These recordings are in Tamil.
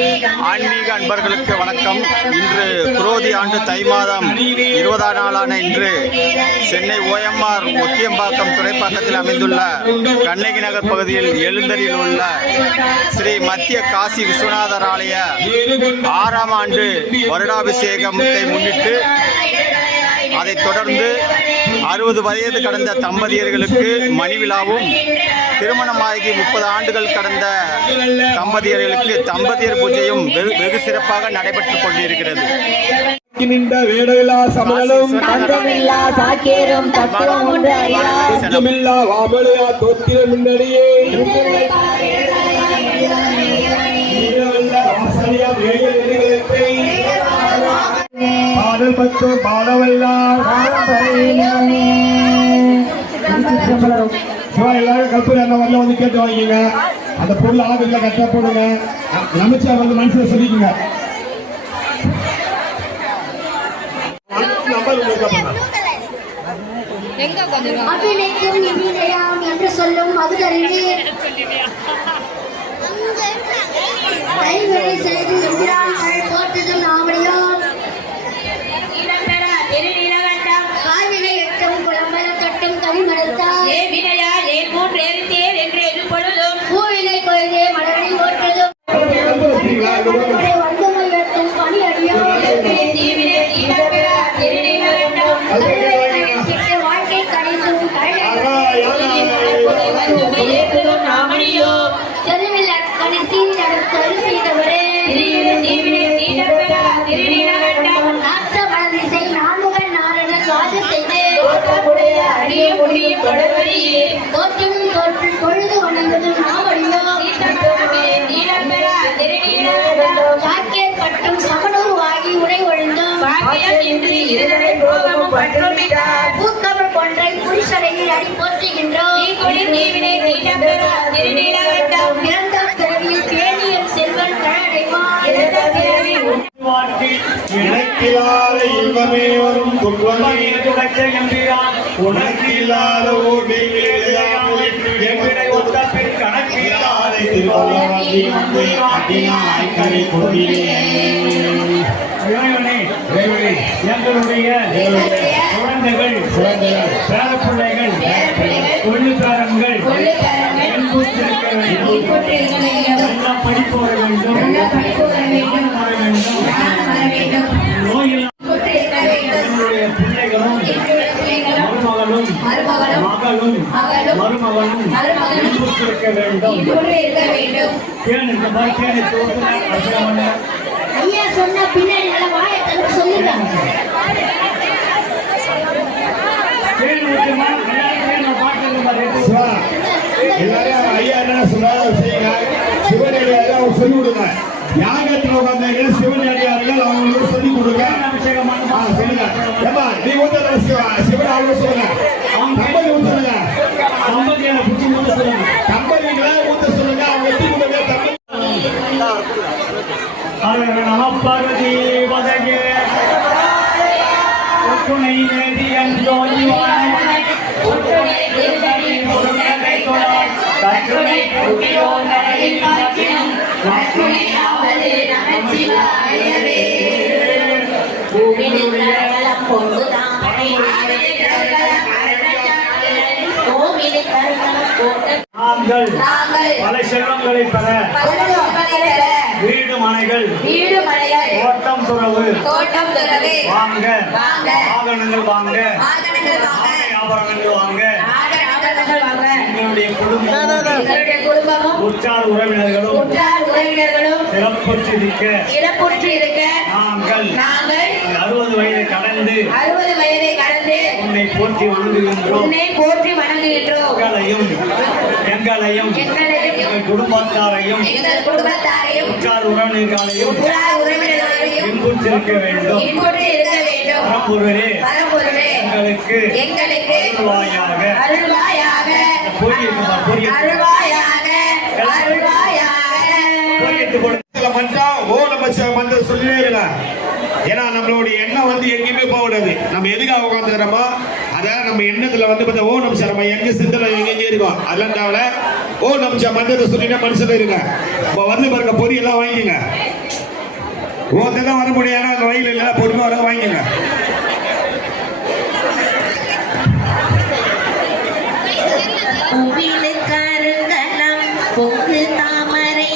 ஆன்மீக அன்பர்களுக்கு வணக்கம். இன்று குரோதி ஆண்டு தை மாதம் 20ஆம் நாளான இன்று சென்னை ஓஎம்ஆர் ஒக்கியம்பாக்கம் துறைப்பாக்கத்தில் அமைந்துள்ள கண்ணகி நகர் பகுதியில் எழுந்தரில் உள்ள ஸ்ரீ மத்திய காசி விஸ்வநாதர் ஆலய 6ஆம் ஆண்டு வருடாபிஷேகத்தை முன்னிட்டு அதைத் தொடர்ந்து 60 வயது கடந்த தம்பதியர்களுக்கு மணி விழாவும், திருமணமாகி 30 ஆண்டுகள் கடந்த தம்பதியர்களுக்கு தம்பதியர் பூஜையும் வெகு சிறப்பாக நடைபெற்றுக் கொண்டிருக்கிறது. எல்லாரும் கற்பூர வந்து கேட்டு வாங்கிங்க. அந்த பொருள் ஆவில கட்ட போடுங்க. நமச்சா வந்து மனசுல சொல்லிக்குங்க. என்று சொல்லும் மதுரறிஞர் செய்து போட்டதும் நாமடியோ பொழுது உணர்ந்ததும் பட்டும் சமணூர்வாகி உரை ஒழுந்தும் பூக்கவர் கொன்றை புரிசடையில் அடி போற்றுகின்றோம். பிறந்த பிறவியில் பேணியல் செல்வன் இணைக்கில்லாத இன்பமே வரும் துன்பமே உனக்கில்லாத கணக்கில்லாத எங்களுடைய குழந்தைகள் பேரப்பிள்ளைகள் கொள்ளுக்காரங்கள் எல்லாம் படிப்பு வர வேண்டும். என்னுடைய பிள்ளைகளும் மகளும் மருமகளும் இருக்க வேண்டும். ஐயா சொன்ன பின்னாடி சொல்லுங்க. எல்லாரும் ஐயா என்ன சொல்றாங்க செய்யுங்க. சிவனடியார்கள் அவங்க சொல்லி கொடுங்க. யாகத்தில் உட்கார்ந்தாங்க சிவனடியார்கள் அவங்களுக்கு சொல்லி கொடுங்க. சொல்லுங்க. ஏமா நீ ஊத்த சிவன் அவங்க சொல்லுங்க. தம்பதி ஊத்த சொல்லுங்க. தம்பதிகளை ஊத்த சொல்லுங்க. அவங்க எத்தி கொடுங்க. நம பார்வதி பதகே துணை நேதி பல செல்வங்களை பெற வீடு மனைகள் தோட்டம் துறவு வாங்க, வாகனங்கள் வாங்க, ஆபரணங்கள் வாங்க. எங்களுடைய குடும்பமும் உற்றார் உறவினர்களும் சிறப்புற்று இருக்க நாங்கள் 60 வயதை கடந்து உன்னை போற்றி வணங்குகின்றோம். எங்களையும் எங்கள் குடும்பத்தாரையும் உற்றார் உறவினர்களையும் இன்புற்றிருக்க வேண்டும். பரம்பொருளே எங்களுக்கு அருள்வாயாக. ஏன்னா நம்மளுடைய எண்ணம் வந்து எங்கேயுமே போகக்கூடாது. நம்ம எதுக்காக உட்காந்துக்கிறோமோ அதை நம்ம எண்ணத்துல வந்து பார்த்தா ஓ நம்ம நம்ம எங்க சிந்தனை எங்க இருக்கோம் அதெல்லாம் தேவை. ஓ நம்ம மந்திரத்தை சொல்லினா மனுஷன் இருங்க. இப்போ வந்து பாருங்க பொரியெல்லாம் வாங்கிங்க. ஒருத்தர் தான் வர முடியும். ஏன்னா அந்த வயல் இல்லை, பொறுமை வர வாங்கிங்க. பொங்கு தாமரை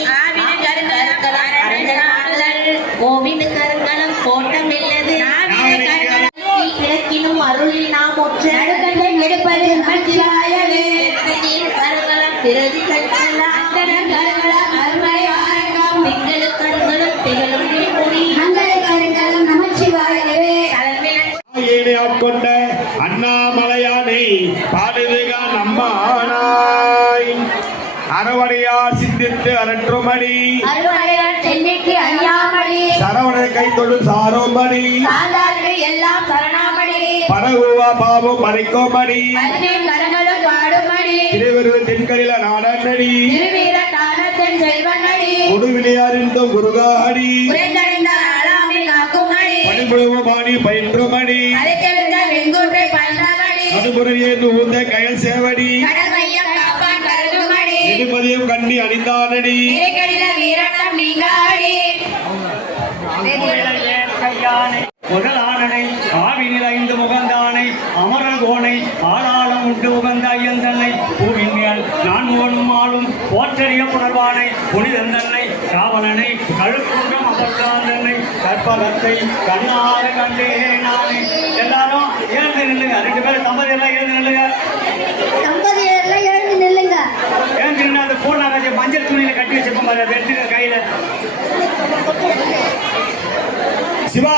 கோவிடு கருங்கலம் கோட்டமில்லது கிழக்கினும் அருளில் நாம் ஒற்ற எடுப்பது நமச்சிவாயவே கருங்கலம் பிரதிகள் கருங்கலம் அருமறை ஆரங்கம் பெண்களு கருங்கலம் திகழும் திருமொழி கருங்கலம் நமச்சிவாயவே ஏனை ஆட்கொண்ட அண்ணாமலையானை பாடுதுகா நம்மானாய் அறவடையார் சிந்தித்து அரற்றுமணி அருமறையார் சென்னைக்கு அணியாமணி சரவணை கை தொடு சாரோமணி சாதார்கள் எல்லாம் சரணாமணி பரகுவா பாவம் மறைக்கோமணி பதினேழு கரங்களும் பாடுமணி திருவிரு தென்கலில நாடனடி திருவீர தானத்தன் செல்வனடி கொடுவிளையாரின் குருகாடி குறைந்தடைந்த ஆளாமை காக்குமணி பணிபுழுவமாணி பயின்றுமணி அழைத்தெழுந்த வெங்குன்றை பந்தமணி நடுமுறையேந்து ஊந்த கயல் சேவடி கடமையம் காப்பான் கருதுமணி நெடுமதியம் கண்ணி அணிந்தானடி இறைகடில வீரட்டம் நீங்காடி முதலானனை ஆவினில் ஐந்து முகந்தானை அமரல் கோனை ஆளாளம் உண்டு உகந்த ஐயந்தன்னை பூவின் மேல் நான் முகனும் ஆளும் போற்றறிய புணர்வானை புனிதந்தன்னை ராவணனை கழுக்குன்றம் அமர்ந்தாந்தன்னை கற்பகத்தை கண்ணார கண்டே நானே. எல்லாரும் எழுந்து நில்லுங்க. 2 பேரும் தம்பதியெல்லாம் எழுந்து நில்லுங்க. தம்பதியர்லாம் எழுந்து நில்லுங்க. எழுந்து நின்று அந்த பூர்ணாராஜை மஞ்சள் துணியில கட்டி வச்சிருக்கோம் பாரு, அதை எடுத்துக்க கையில. சிவா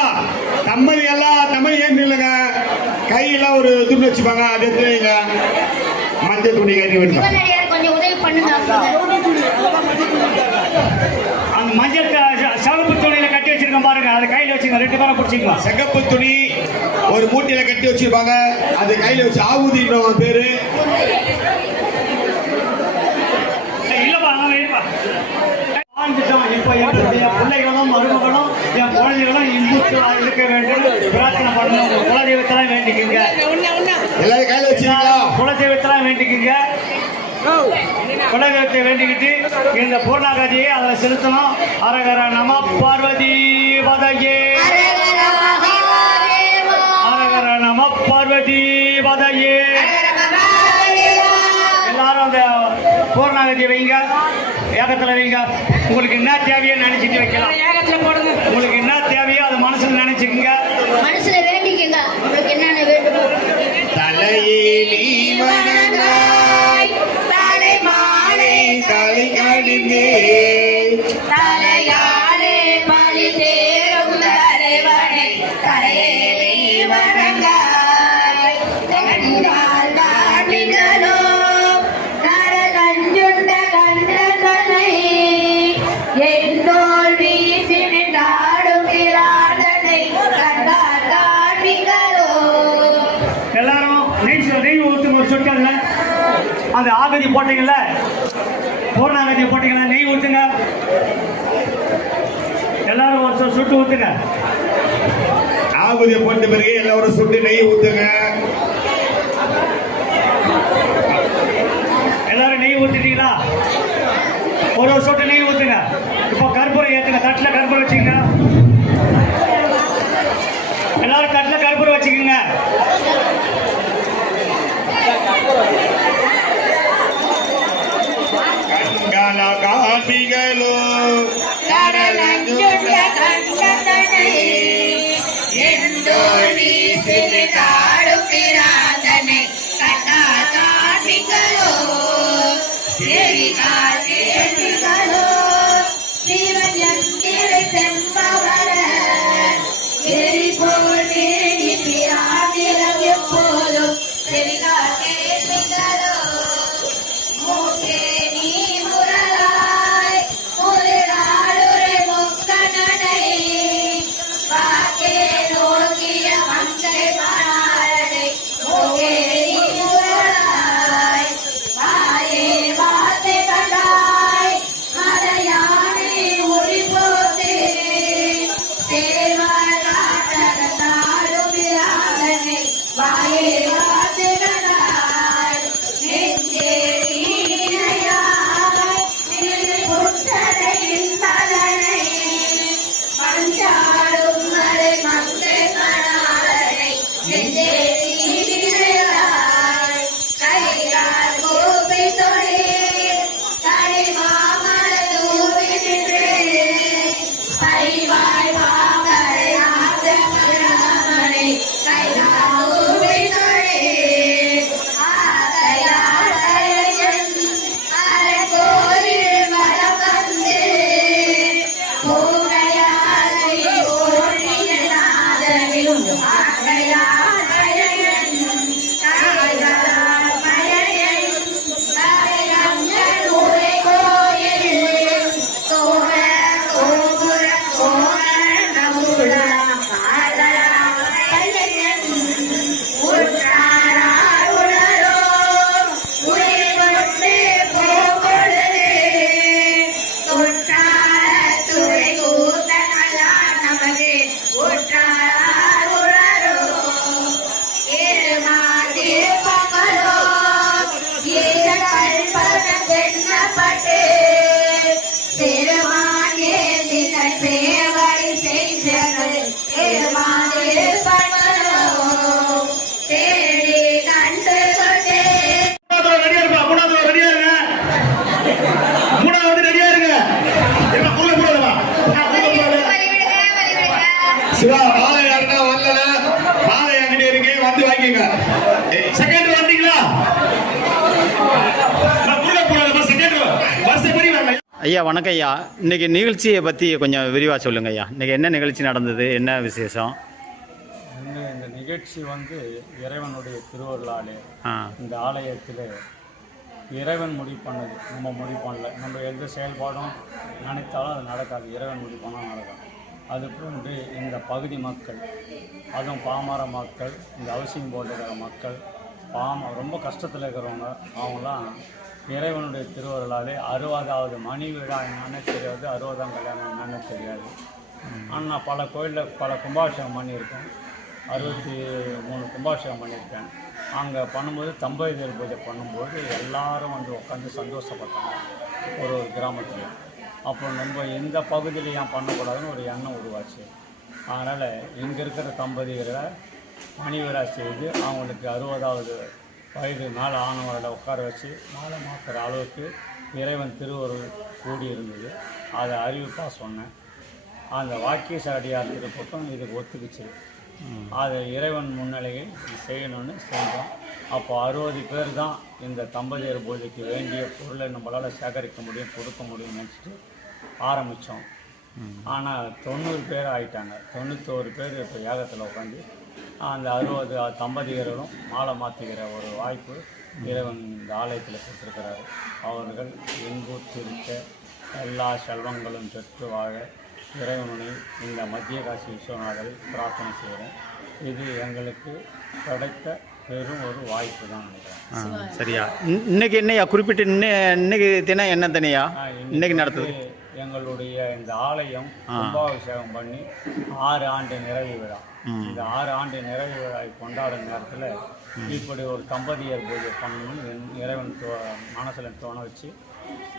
தம்மதி எல்லாம் தமிழ் ஏன் இல்லைங்க, கையில ஒரு துணி வச்சுப்பாங்க, அதை எடுத்துங்க. மஞ்சள் துணி கட்டி விடுங்க. சிவனடியார் கொஞ்சம் உதவி பண்ணுங்க. அந்த மஞ்சள் சகப்பு துணியில கட்டி வச்சிருக்கோம் பாருங்க, அதை கையில வச்சுங்க. 2 பேரும் பிடிச்சிக்கலாம். சிகப்பு துணி ஒரு மூட்டையில கட்டி வச்சிருப்பாங்க, அது கையில வச்சு ஆவுதின்ற பேரு. இல்லப்பா அங்க இருப்பா. வாழ்ந்துட்டோம். இப்போ என்னுடைய பிள்ளைகளும் மருமகளும் என் குழந்தைகளும் இன்புற்றாக இருக்க வேண்டும் பிரார்த்தனை பண்ணணும். குலதெய்வத்தெல்லாம் வேண்டிக்குங்க. எல்லாரும் கையில வச்சுங்களா? குலதெய்வத்தெல்லாம் வேண்டிக்குங்க. குலதெய்வத்தை வேண்டிக்கிட்டு இந்த பூர்ணாகதியை அதில் செலுத்தணும். அரகர நம பார்வதி பதையே, அரகர நம பார்வதி பதையே. எல்லாரும் அந்த பூர்ணாகதியை வைங்க, ஏகத்துல வைங்க. உங்களுக்கு என்ன தேவையோ நினைச்சிட்டு வைக்கலாம். ஏகத்துல போடுங்க. உங்களுக்கு என்ன தேவையோ அதை மனசுல நினைச்சுக்கோங்க. மனசுல வேண்டிக்கங்க உங்களுக்கு என்னென்ன வேண்டுமோ. தலையே நீ வணங்காய், தலை மாலை தலை கடிந்தே, தலையாலே பலி தேரும் தலைவனை தலையிலே வணங்காய். கண்டால் தாண்டிகளோ கரகஞ்சுண்ட கண்டனை எந்தோல் வீசி நின்றாடும் பிரார்த்தனை கண்டால் தாண்டிகளோ. எல்லாரும் நெய் ஊற்றுங்க ஒரு சொற்கல்ல. அந்த ஆகதி போட்டீங்கல்ல, பூர்ணாகதி போட்டீங்களா, நெய் ஊற்றுங்க. எல்லாரும் ஒரு சுட்டு ஊற்றுங்க. ஆகுதியை போட்ட பிறகு எல்லாரும் சுட்டு நெய் ஊத்துங்க. எல்லாரும் நெய் ஊற்றிட்டீங்களா? ஒரு சொட்டு நெய் ஊற்றுங்க. இப்போ கற்பூரம் ஏற்றுங்க. தட்டில் கற்பூரம் வச்சுக்கோங்க. எல்லாரும் தட்டில் கற்பூரம் வச்சுக்கோங்க. கண்கால காமிகளோ கரகஞ்சுண்ட கண்டனை எந்தோல் வீசி நின்றாடும் பிரார்த்தனை கண்டால் தாண்டிகளோ செவிகால் கேள்விகளோ சிவன் எந்திரை ஐயா வணக்கம் ஐயா. இன்னைக்கு நிகழ்ச்சியை பற்றி கொஞ்சம் விரிவாக சொல்லுங்க ஐயா. இன்னைக்கு என்ன நிகழ்ச்சி நடந்தது, என்ன விசேஷம்? இந்த நிகழ்ச்சி வந்து இறைவனுடைய திருவருளாலே இந்த ஆலயத்தில் இறைவன் முடிவு பண்ணது, நம்ம முடிவு பண்ணல. நம்ம எந்த செயல்பாடும் நினைத்தாலும் அது நடக்காது, இறைவன் முடிவு பண்ணால் நடக்கும். அது போன்று இந்த பகுதி மக்கள், அதுவும் பாமர மக்கள், இந்த ஹவுசிங் போர்டில் இருக்கிற மக்கள், ரொம்ப கஷ்டத்தில் இருக்கிறவங்க, அவங்களாம் இறைவனுடைய திருவருளாலே 60வது மணி விழா என்னன்னு தெரியாது, 60ஆம் கல்யாணம் என்னன்னு தெரியாது. ஆனால் நான் பல கோயிலில் பல கும்பாபிஷேகம் பண்ணியிருக்கேன், 63 கும்பாபிஷேகம் பண்ணியிருக்கேன். அங்கே பண்ணும்போது தம்பதியர் பூஜை பண்ணும்போது எல்லாரும் வந்து உட்காந்து சந்தோஷப்பட்டாங்க ஒரு கிராமத்தில். அப்போ நம்ம இந்த பகுதியில் ஏன் பண்ணக்கூடாதுன்னு ஒரு எண்ணம் உருவாச்சு. அதனால் இங்கே இருக்கிற தம்பதியரை மணி விழா செய்து அவங்களுக்கு 60வது வயது மேலே ஆனவர்களை உட்கார வச்சு மாலை மாற்றுற அளவுக்கு இறைவன் திருவருள் கூடியிருந்தது. அதை அறிவிப்பாக சொன்னேன். அந்த வாக்கிய சாடியார் திருப்பக்கம் இதுக்கு ஒத்துக்குச்சு. அதை இறைவன் முன்னிலையில் செய்யணும்னு செஞ்சோம். அப்போ 60 பேர் தான் இந்த தம்பதியர் பூஜைக்கு வேண்டிய பொருளை நம்மளால் சேகரிக்க முடியும், கொடுக்க முடியும்னு நினச்சிட்டு ஆரம்பித்தோம். ஆனால் 90 பேர் ஆகிட்டாங்க. 91 பேர் இப்போ யாகத்தில் உட்காந்து அந்த 60 தம்பதியர்களும் மாலை மாற்றுகிற ஒரு வாய்ப்பு இறைவன் இந்த ஆலயத்தில் கொடுத்துருக்கிறாரு. அவர்கள் எங்கூற்றிருக்க எல்லா செல்வங்களும் பெற்று வாழ இறைவனை இந்த மத்திய காசி விஸ்வநாதரை பிரார்த்தனை செய்கிறேன். இது எங்களுக்கு கிடைத்த பெரும் ஒரு வாய்ப்பு தான் நினைக்கிறேன். சரியா. இன்னைக்கு என்னையா குறிப்பிட்டு இன்னைக்கு தினம் என்ன தனியா இன்னைக்கு நடத்துது? எங்களுடைய இந்த ஆலயம் கும்பாபிஷேகம் பண்ணி 6 ஆண்டு நிறைவு விழா. இந்த 6 ஆண்டு நிறைவு விழாவை கொண்டாடும் நேரத்தில் இப்படி ஒரு தம்பதியர் பூஜை பண்ணணும்னு இறைவன் மனசில் தோண வச்சு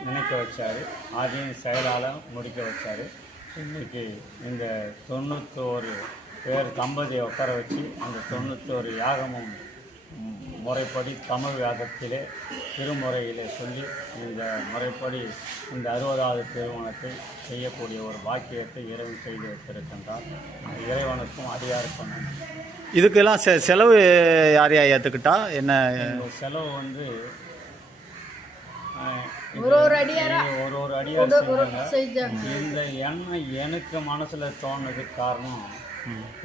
நினைக்க வச்சார். அதையும் செயலால் முடிக்க வச்சார். இன்றைக்கி இந்த 91 பேர் தம்பதியை உட்கார வச்சு அந்த 91 யாகமும் முறைப்படி தமிழ் வேதத்திலே திருமுறையிலே சொல்லி இந்த முறைப்படி இந்த 60வது திருமணத்தை செய்யக்கூடிய ஒரு பாக்கியத்தை இறைவன் செய்து வைத்திருக்கின்றார். இறைவனுக்கும் அடியாருக்கும் இதுக்கெல்லாம் செலவு யார் யார் ஏற்றுக்கிட்டா என்ன? இந்த செலவு வந்து ஒரு அடியார் இந்த எண்ணம் எனக்கு மனசில் தோணுறதுக்கு காரணம்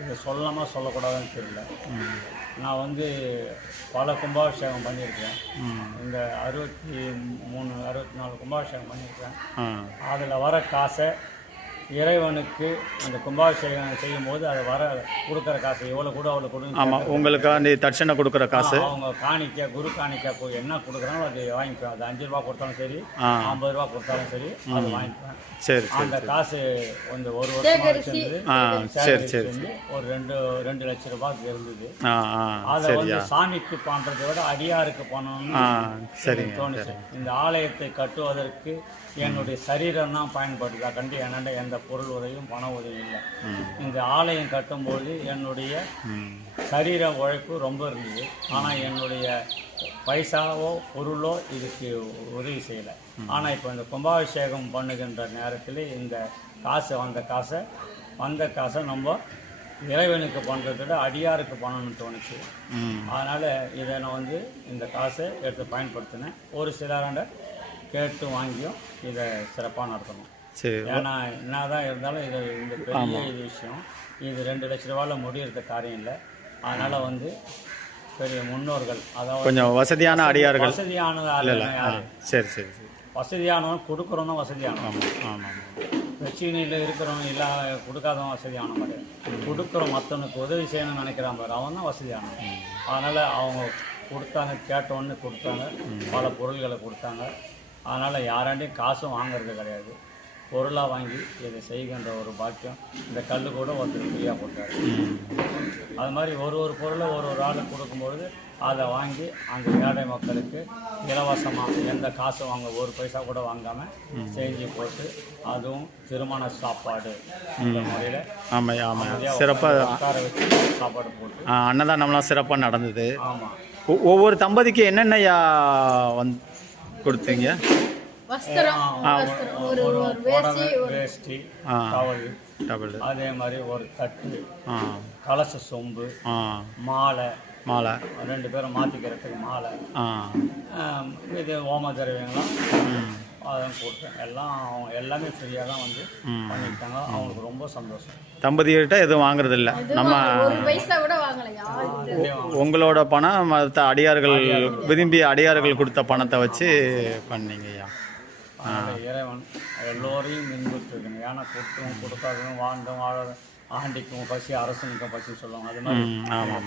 இதை சொல்லக்கூடாதுன்னு தெரியல. நான் வந்து பல கும்பாபிஷேகம் பண்ணியிருக்கேன். இந்த 63 64 கும்பாபிஷேகம் பண்ணியிருக்கேன். அதில் வர காசை இறைவனுக்கு அந்த கும்பாபிஷேகம் செய்யும் போது அதை கொடுக்குற காசு எவ்வளோ கூட அவ்வளோ கொடுங்க. ஆமாம், உங்களுக்கு அந்த தட்சணை கொடுக்குற காசு அவங்க காணிக்க குரு காணிக்க என்ன கொடுக்குறாங்களோ அது வாங்கிக்குவேன். அது 5 ரூபா கொடுத்தாலும் சரி, 50 ரூபா கொடுத்தாலும் சரி, அது வாங்கிக்குவேன். சரி. அந்த காசு வந்து ஒரு வருஷம் சரி ஒரு 2 லட்சம் ரூபாய்க்கு இருந்தது. அதை வந்து சாமிக்கு பண்ணுறதை விட அடியாருக்கு பண்ணணும்னு தோணுச்சு. இந்த ஆலயத்தை கட்டுவதற்கு என்னுடைய சரீரம் தான் பயன்படுதா கண்டு என்னென்ன எந்த பொருள் உதவியும் பண உதவியும் இல்லை. இந்த ஆலயம் கட்டும்போது என்னுடைய சரீர உழைப்பு ரொம்ப இருந்தது. ஆனால் என்னுடைய பைசாவோ பொருளோ இதுக்கு உதவி செய்யலை. ஆனால் இப்போ இந்த கும்பாபிஷேகம் பண்ணுகின்ற நேரத்தில் இந்த வந்த காசை நம்ம இறைவனுக்கு பண்ணுறத விட அடியாருக்கு பண்ணணும்னு தோணுச்சு. அதனால் இதை நான் வந்து இந்த காசை எடுத்து பயன்படுத்தினேன். ஒரு சிலராண்ட கேட்டு வாங்கியும் இதை சிறப்பாக நடத்தணும். ஏன்னா என்னதான் இருந்தாலும் இது இந்த பெரிய விஷயம். இது 2 லட்ச ரூபாயில் முடியறது காரியம் இல்லை. அதனால் வந்து பெரிய முன்னோர்கள், அதாவது கொஞ்சம் வசதியான அடியார்கள், வசதியானவன் கொடுக்குறவனும் வசதியானவன், பிரச்சனையில் இருக்கிறவன் இல்லை கொடுக்காதவன் வசதியான மாதிரி கொடுக்குறோம். மற்றவனுக்கு உதவி செய்யணும்னு நினைக்கிறான் பாரு, அவன் தான் வசதியானவன். அதனால் அவங்க கொடுத்தாங்க, கேட்டவொன்னு கொடுத்தாங்க, பல பொருள்களை கொடுத்தாங்க. அதனால் யாராண்டையும் காசும் வாங்கிறது கிடையாது, பொருளாக வாங்கி இதை செய்கின்ற ஒரு பாக்கியம். இந்த கல் கூட ஒருத்தர் ஃப்ரீயாக கொடுத்தாரு. அது மாதிரி ஒரு பொருளை ஒரு ஆளுக்கு கொடுக்கும்பொழுது அதை வாங்கி அந்த ஏழை மக்களுக்கு இலவசமாக எந்த காசும் வாங்க, ஒரு பைசா கூட வாங்காமல் செஞ்சு போட்டு, அதுவும் திருமண சாப்பாடு இந்த முறையில் சிறப்பாக உட்கார வச்சு சாப்பாடு போட்டு அன்னதானம்லாம் சிறப்பாக நடந்தது. ஆமாம். ஒவ்வொரு தம்பதிக்கு என்னென்னையா கொடுத்தீங்க? வேஷ்டி, டவல், அதே மாதிரி ஒரு தட்டு, கலச சொம்பு, மாலை 2 பேரும் மாற்றிக்கிறதுக்கு மாலை, இது ஓம திரவியங்களாம் அதான் கொடுத்தேன். எல்லாம் அவங்க எல்லாமே ஃப்ரீயாக தான் வந்து பண்ணிக்கிட்டாங்க. அவங்களுக்கு ரொம்ப சந்தோஷம். தம்பதிகிட்ட எதுவும் வாங்குறது இல்லை. நம்ம ஒரு பைசா கூட வாங்கல யாரும். உங்களோட பணம் மற்ற அடியார்கள் விரும்பிய அடியார்கள் கொடுத்த பணத்தை வச்சு பண்ணீங்கய்யா. அதனால இறைவன் எல்லோரையும் மின்புற்றிருக்கணும். ஏன்னா கொடுத்தும் கொடுக்காததும் வாழ்ந்தும் வாழ ஆண்டிக்கும் பசி அரசனுக்கும் பசி சொல்லுவாங்க. அது மாதிரி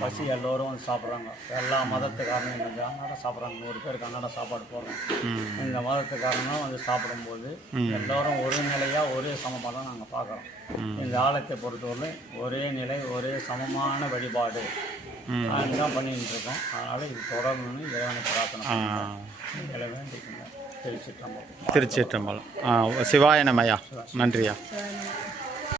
பசி எல்லோரும் வந்து சாப்பிட்றாங்க. எல்லா மதத்துக்காரனும் இந்த அன்னாடம் சாப்பிட்றாங்க. 100 பேருக்கு அன்னாடம் சாப்பாடு போடுறோம். இந்த மதத்துக்காரனும் வந்து சாப்பிடும்போது எல்லோரும் ஒரே நிலையாக ஒரே சமமாக தான் நாங்கள் பார்க்குறோம். இந்த ஆலயத்தை பொறுத்தவரை ஒரே நிலை ஒரே சமமான வழிபாடு அதுதான் பண்ணிட்டு இருக்கோம். அதனால் இது தொடரணும்னு இறைவனை பிரார்த்தனை இதில் வேண்டிக்குங்க. திருச்சிற்றம்பலம். திருச்சிற்றம்பலம். சிவாய நமயா. நன்றியா.